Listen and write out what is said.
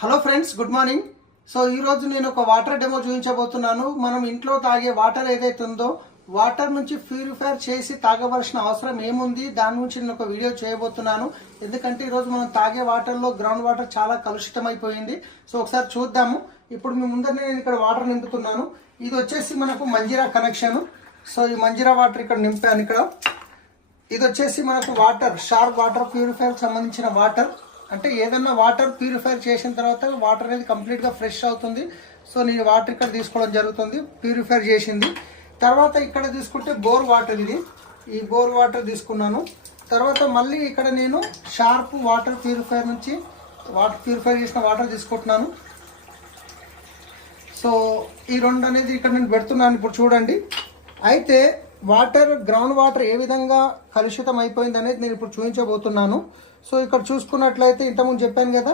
Hello friends, good morning. So ఈరోజు నేను ఒక వాటర్ డెమో చూపించబోతున్నాను. మనం ఇంట్లో తాగే వాటర్ ఏదైతే ఉందో వాటర్ నుంచి ప్యూరిఫైర్ చేసి తాగవలసిన అవసరం ఏముంది, దాని నుంచి నేను ఒక వీడియో చేయబోతున్నాను. ఎందుకంటే ఈరోజు మనం తాగే వాటర్లో గ్రౌండ్ వాటర్ చాలా కలుషితం అయిపోయింది. సో ఒకసారి చూద్దాము. ఇప్పుడు మీ ముందరనే నేను ఇక్కడ వాటర్ నింపుతున్నాను. ఇది వచ్చేసి మనకు మంజీరా కనెక్షన్. సో ఈ మంజీరా వాటర్ ఇక్కడ నింపాను. ఇక్కడ ఇది వచ్చేసి మనకు వాటర్, షార్ప్ వాటర్ ప్యూరిఫైర్ సంబంధించిన వాటర్. అంటే ఏదన్నా వాటర్ ప్యూరిఫైర్ చేసిన తర్వాత వాటర్ అనేది కంప్లీట్గా ఫ్రెష్ అవుతుంది. సో నేను వాటర్ ఇక్కడ తీసుకోవడం జరుగుతుంది, ప్యూరిఫైర్ చేసింది. తర్వాత ఇక్కడ తీసుకుంటే బోర్ వాటర్, ఇది ఈ బోర్ వాటర్ తీసుకున్నాను. తర్వాత మళ్ళీ ఇక్కడ నేను షార్ప్ వాటర్ ప్యూరిఫైర్ నుంచి వాటర్ ప్యూరిఫైర్ చేసిన వాటర్ తీసుకుంటున్నాను. సో ఈ రెండు అనేది ఇక్కడ నేను పెడుతున్నాను. ఇప్పుడు చూడండి, అయితే వాటర్, గ్రౌండ్ వాటర్ ఏ విధంగా కలుషితం అయిపోయింది అనేది నేను ఇప్పుడు చూపించబోతున్నాను. సో ఇక్కడ చూసుకున్నట్లయితే ఇంతకుముందు చెప్పాను కదా,